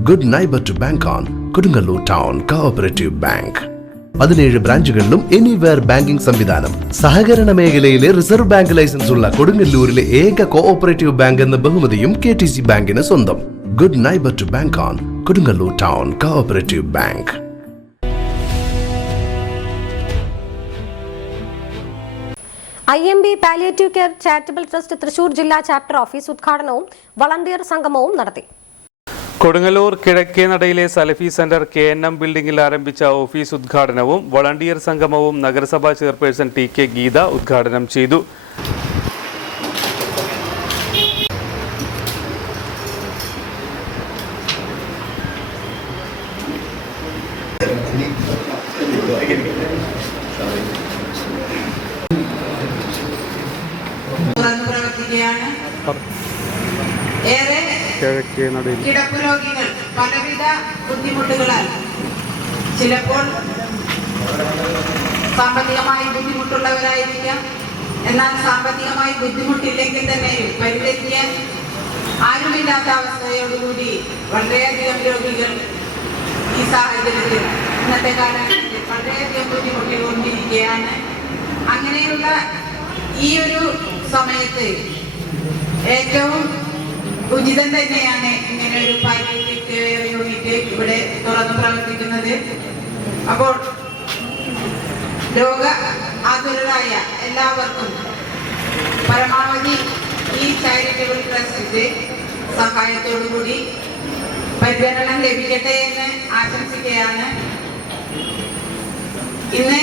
Good neighbor to bank on. Kodungalur Town Cooperative Bank. 17 ബ്രാഞ്ചുകളിലും anywhere banking സംവിധാനം. സഹകരണ മേഖലയിലെ റിസർവ് ബാങ്ക് ലൈസൻസ് ഉള്ള കൊടുങ്ങല്ലൂരിലെ ഏക കോഓപ്പറേറ്റീവ് ബാങ്ക് എന്ന ബഹുമതിയും KTC ബാങ്കിന് സ്വന്തം. Good neighbor to bank on. Kodungalur Town Cooperative Bank. IMB palliative care charitable trust Thrissur ജില്ലാ ചാപ്റ്റർ ഓഫീസ് ഉദ്ഘാടനവും വളണ്ടിയർ സംഗമവും നടത്തി. കൊടുങ്ങല്ലൂർ കിഴക്കേനടയിലെ സലഫി സെന്റർ KNM ബിൽഡിംഗിൽ ആരംഭിച്ച ഓഫീസ് ഉദ്ഘാടനവും വളണ്ടിയർ സംഗമവും നഗരസഭാ ചെയർപേഴ്സൺ TK ഗീത ഉദ്ഘാടനം ചെയ്തു. കിടപ്പ് രോഗികൾ പലവിധ ബുദ്ധിമുട്ടുകളാൽ ചിലപ്പോൾ സാമ്പത്തികമായി ബുദ്ധിമുട്ടുള്ളവരായിരിക്കാം. എന്നാൽ സാമ്പത്തികമായി ബുദ്ധിമുട്ടില്ലെങ്കിൽ തന്നെ പരിഹരിക്കാൻ ആരുമില്ലാത്ത അവസ്ഥയോടുകൂടി വളരെയധികം രോഗികൾ ഈ സാഹചര്യത്തിൽ ഇന്നത്തെ കാലഘട്ടത്തിൽ വളരെയധികം ബുദ്ധിമുട്ടിക്കൊണ്ടിരിക്കുകയാണ്. അങ്ങനെയുള്ള ഈ ഒരു സമയത്ത് ഏറ്റവും ഉചിതം തന്നെയാണ് ഇങ്ങനെ ഒരു പാലിയേറ്റീവ് കെയർ യൂണിറ്റ് ഇവിടെ തുറന്നു പ്രവർത്തിക്കുന്നത്. അപ്പോൾ രോഗ ആതുരരായ എല്ലാവർക്കും പരമാവധി ഈ ചാരിറ്റബിൾ ട്രസ്റ്റിന്റെ സഹായത്തോടുകൂടി പരിഗണന ലഭിക്കട്ടെ എന്ന് ആശംസിക്കുകയാണ്. ഇന്ന്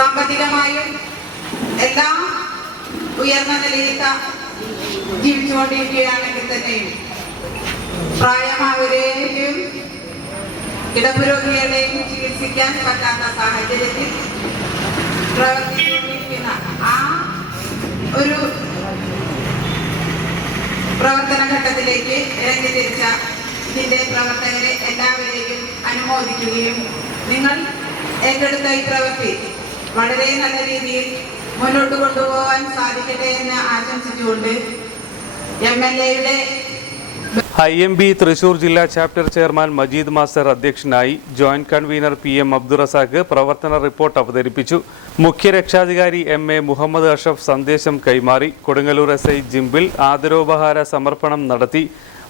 സാമ്പത്തികമായും എല്ലാം ഉയർന്ന നിലയിൽ ജീവിച്ചുകൊണ്ടിരിക്കുകയാണെങ്കിൽ തന്നെയും പ്രായമായവരെയും കിടപ്പ് രോഗികളെയും ചികിത്സിക്കാൻ പറ്റാത്ത സാഹചര്യത്തിൽ പ്രവർത്തിച്ചുകൊണ്ടിരിക്കുന്ന ആ ഒരു പ്രവർത്തന ഘട്ടത്തിലേക്ക് ഇറങ്ങിത്തിരിച്ച ഇതിന്റെ പ്രവർത്തകരെ എല്ലാവരെയും അനുമോദിക്കുകയും നിങ്ങൾ ഏറ്റെടുത്ത ഈ പ്രവൃത്തി വളരെ നല്ല രീതിയിൽ മുന്നോട്ട് കൊണ്ടുപോകാൻ സാധിക്കട്ടെ എന്ന് ആശംസിച്ചുകൊണ്ട് MLA-യുടെ IMB തൃശൂർ ജില്ലാ ചാപ്റ്റർ ചെയർമാൻ മജീദ് മാസ്റ്റർ അധ്യക്ഷനായി. ജോയിന്റ് കൺവീനർ PM അബ്ദുറസാഖ് പ്രവർത്തന റിപ്പോർട്ട് അവതരിപ്പിച്ചു. മുഖ്യ രക്ഷാധികാരി MA മുഹമ്മദ് അഷഫ് സന്ദേശം കൈമാറി. കൊടുങ്ങല്ലൂർ SI ജിംബിൽ ആദരോപഹാര സമർപ്പണം നടത്തി.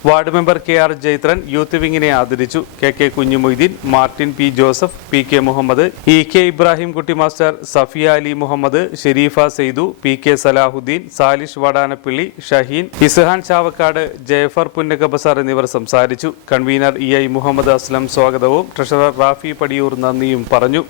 Ward member KR Jaithran youth വിങ്ങിനെ ആദരിച്ചു. KK Kunjumoideen, Martin P Joseph, PK Muhammad, EK Ibrahim Kutty master, Safiya Ali Muhammad, Sherifa Saithu, PK Salahuddin, Salish Vadanappally, Shaheen, Ishan Chavakkad, Jafar Punnakabazar എന്നിവർ സംസാരിച്ചു. കൺവീനർ EI മുഹമ്മദ് അസ്ലം സ്വാഗതവും ട്രഷറർ റാഫി പടിയൂർ നന്ദിയും പറഞ്ഞു.